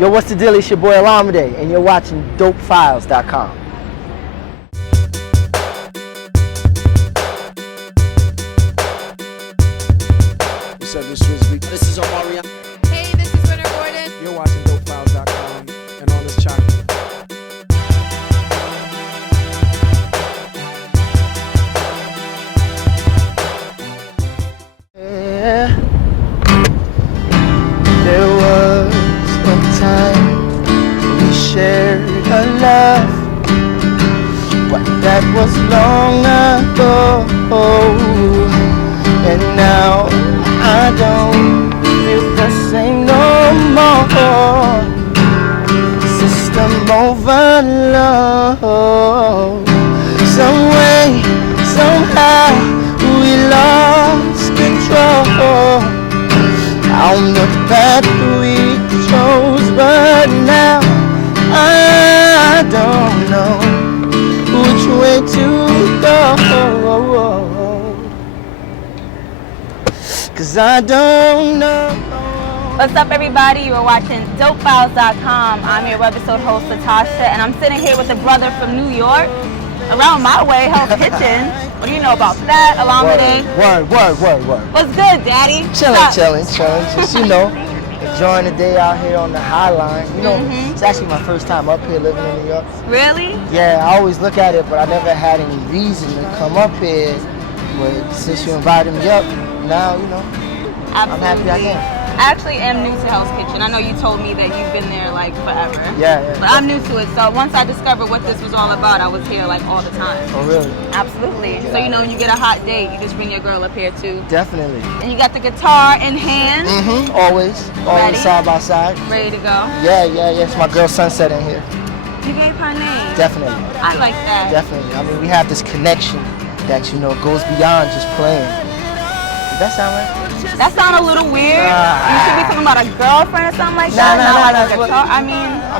Yo, what's the deal? It's your boy Olamide, and you're watching DopeFiles.com. What's up, this is Omari. Hey, this is Winter Gordon. You're watching DopeFiles.com and all this chocolate. Yeah. There was a time we shared a love, but that was long ago, and now I don't feel the same no more. System overload. Some way, somehow we lost control. On the path we chose, but now I don't know which way to go. 'Cause I don't know. What's up, everybody? You are watching DopeFiles.com. I'm your webisode host, Latasha, and I'm sitting here with a brother from New York, around my way, Hell's Kitchen. What do you know about that, Olamide? Word. What's good, Daddy? Chilling. Just, enjoying the day out here on the High Line. It's actually my first time up here living in New York. Really? Yeah, I always look at it, but I never had any reason to come up here. But since you invited me up, now, I'm happy I came. I actually am new to Hell's Kitchen. I know you told me that you've been there like forever. Yeah. But I'm new to it, so once I discovered what this was all about, I was here like all the time. Oh, really? Absolutely. So when you get a hot date, you just bring your girl up here too. Definitely. And you got the guitar in hand. Always Ready? side by side. Ready to go? Yeah. It's my girl Sunset in here. You gave her name. Definitely. I like that. Definitely. I mean, we have this connection that goes beyond just playing. Does that sound right? That sounds a little weird. You should be talking about a girlfriend or something like that. Nah. I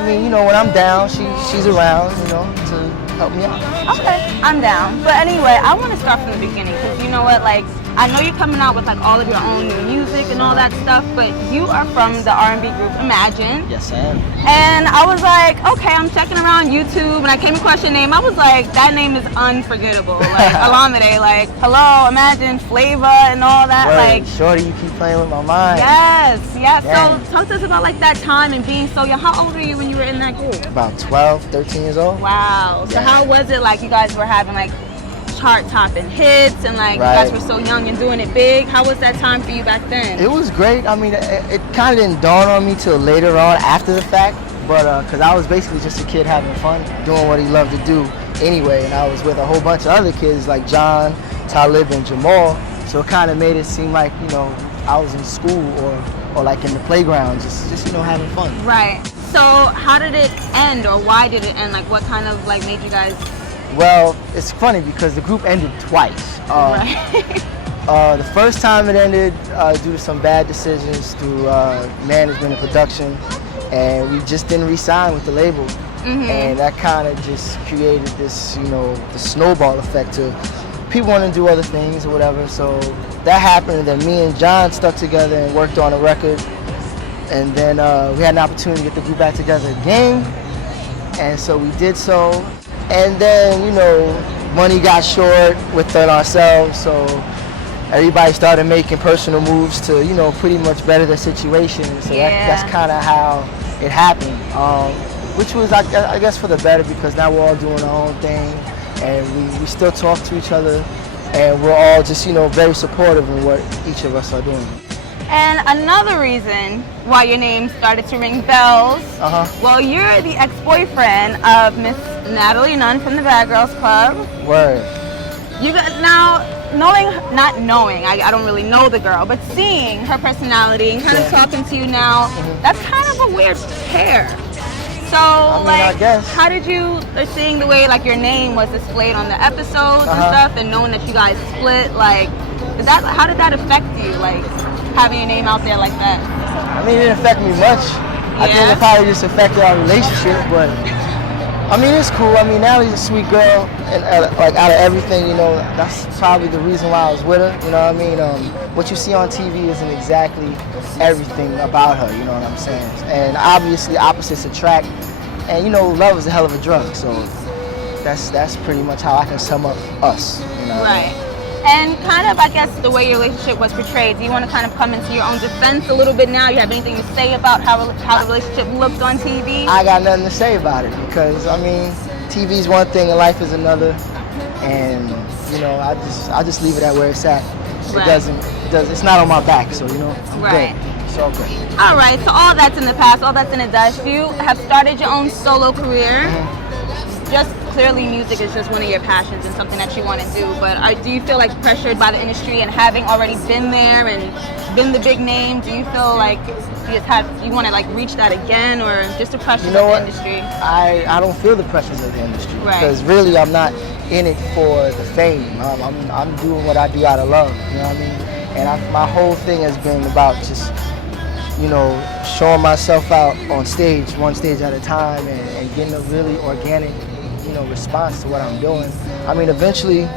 mean, when I'm down, she's around, to help me out. Okay, I'm down. But anyway, I want to start from the beginning because you know what, I know you're coming out with all of your own new music and all that stuff, but you are from the R&B group Imajin. Yes, I am. And I was like, okay, I'm checking around YouTube and I came across your name. I was like, that name is unforgettable. Olamide, hello, Imagine, Flavor and all that. Word. Shorty, you keep playing with my mind. Yes. Yeah. So talk to us about that time and being so young. How old were you when you were in that group? About 12, 13 years old. Wow. So how was it you guys were having chart-topping hits and you guys were so young and doing it big? How was that time for you back then? It was great. I mean, it kind of didn't dawn on me till later on after the fact, but because I was basically just a kid having fun, doing what he loved to do anyway, and I was with a whole bunch of other kids like John, Talib, and Jamal, so it kind of made it seem like, I was in school or in the playground, just having fun. Right. So how did it end, or why did it end? What kind of made you guys... Well, it's funny because the group ended twice. Right. The first time it ended due to some bad decisions through management and production, and we just didn't re-sign with the label. And that kind of just created this, the snowball effect of people wanting to do other things or whatever. So that happened, and then me and John stuck together and worked on a record. And then we had an opportunity to get the group back together again, and so we did so. And then, money got short within ourselves, so everybody started making personal moves to, pretty much better their situation. So that's kind of how it happened, which was, I guess, for the better, because now we're all doing our own thing, and we still talk to each other, and we're all just, very supportive in what each of us are doing. And another reason why your name started to ring bells, well, you're the ex-boyfriend of Miss Natalie Nunn from the Bad Girls Club. Word. You got not knowing, I don't really know the girl, but seeing her personality and kind of talking to you now, that's kind of a weird pair. So, I guess. how did you, seeing the way your name was displayed on the episodes and stuff, and knowing that you guys split, how did that affect you, having your name out there like that? I mean, it didn't affect me much. I think it probably just affected our relationship, but I mean, it's cool. I mean, Natalie's a sweet girl, and like out of everything, you know, that's probably the reason why I was with her. You know what I mean? What you see on TV isn't exactly everything about her. You know what I'm saying? And obviously, opposites attract. And you know, love is a hell of a drug. So that's pretty much how I can sum up us. You know? Right. And kind of, I guess, the way your relationship was portrayed, do you want to kind of come into your own defense a little bit now? You have anything to say about how the relationship looked on TV? I got nothing to say about it because, I mean, TV's one thing and life is another. And, you know, I just leave it at where it's at. It's not on my back, so, you know, I'm right. good. It's all good. All right, so all that's in the past, all that's in the dust. You have started your own solo career. Just clearly music is just one of your passions and something that you want to do, but do you feel like pressured by the industry, and having already been there and been the big name, do you feel like you want to like reach that again, or just the pressures of the industry? I don't feel the pressures of the industry, right. Because really I'm not in it for the fame. I'm doing what I do out of love, you know what I mean? And my whole thing has been about just, you know, showing myself out on stage, one stage at a time, and getting a really organic, you know, response to what I'm doing. I mean, eventually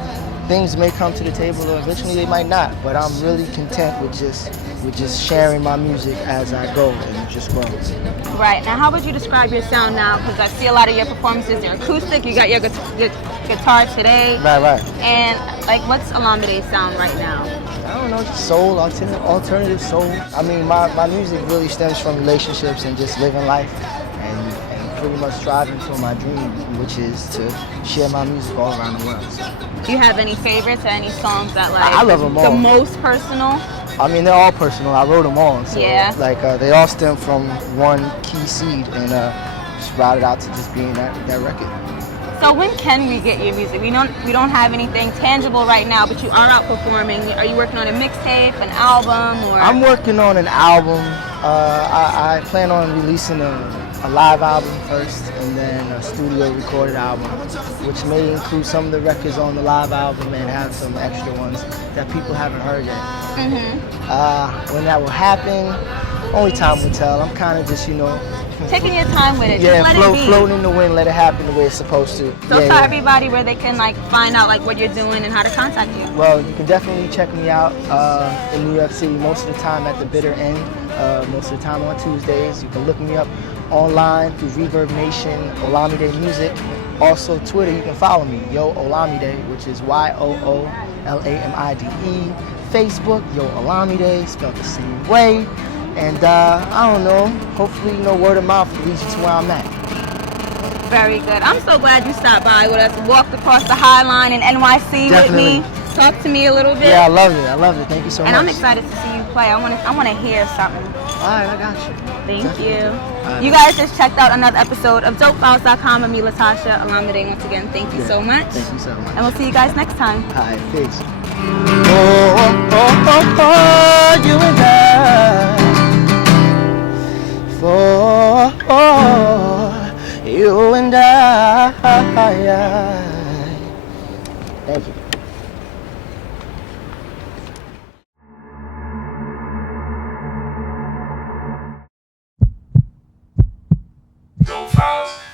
things may come to the table, or eventually they might not, but I'm really content with just sharing my music as I go, and it just grows. Right. Now, how would you describe your sound now? Because I see a lot of your performances, they're acoustic. You got your guitar today. Right. And like, what's Olamide's sound right now? I don't know, just soul, alternative soul. I mean, my music really stems from relationships and just living life, and pretty much striving for my dream, which is to share my music all around the world. So. Do you have any favorites or any songs that like I love them all. The most personal? I mean, they're all personal. I wrote them all. So, yeah. Like, they all stem from one key seed, and just brought it out to just being that record. So when can we get your music? We don't have anything tangible right now, but you are out performing. Are you working on a mixtape, an album, or? I'm working on an album. I plan on releasing a live album first, and then a studio recorded album, which may include some of the records on the live album and have some extra ones that people haven't heard yet. When that will happen, only time will tell. I'm kind of just, you know, taking your time with it. Yeah, just let it be. Floating in the wind, let it happen the way it's supposed to. So tell everybody where they can like find out like what you're doing and how to contact you. Well, you can definitely check me out in New York City, most of the time at the bitter end, most of the time on Tuesdays. You can look me up online through Reverb Nation, Olamide Music. Also Twitter, you can follow me, Yo Olamide, which is YOOLAMIDE. Facebook, Yo Olamide, spelled the same way. And I don't know, hopefully, you know, word of mouth leads you to where I'm at. Very good. I'm so glad you stopped by with us, walked across the High Line in NYC Definitely. with me. Talk to me a little bit. Yeah, I love it. Thank you so much. And I'm excited to see you play. I want to hear something. All right, I got you. Thank Definitely. you. Right. You guys just checked out another episode of DopeFiles.com with me, Latasha. Olamide, once again, thank you so much. Thank you so much. And we'll see you guys next time. All right, peace. Oh, you and I. For you and I. Thank you. DopeFiles.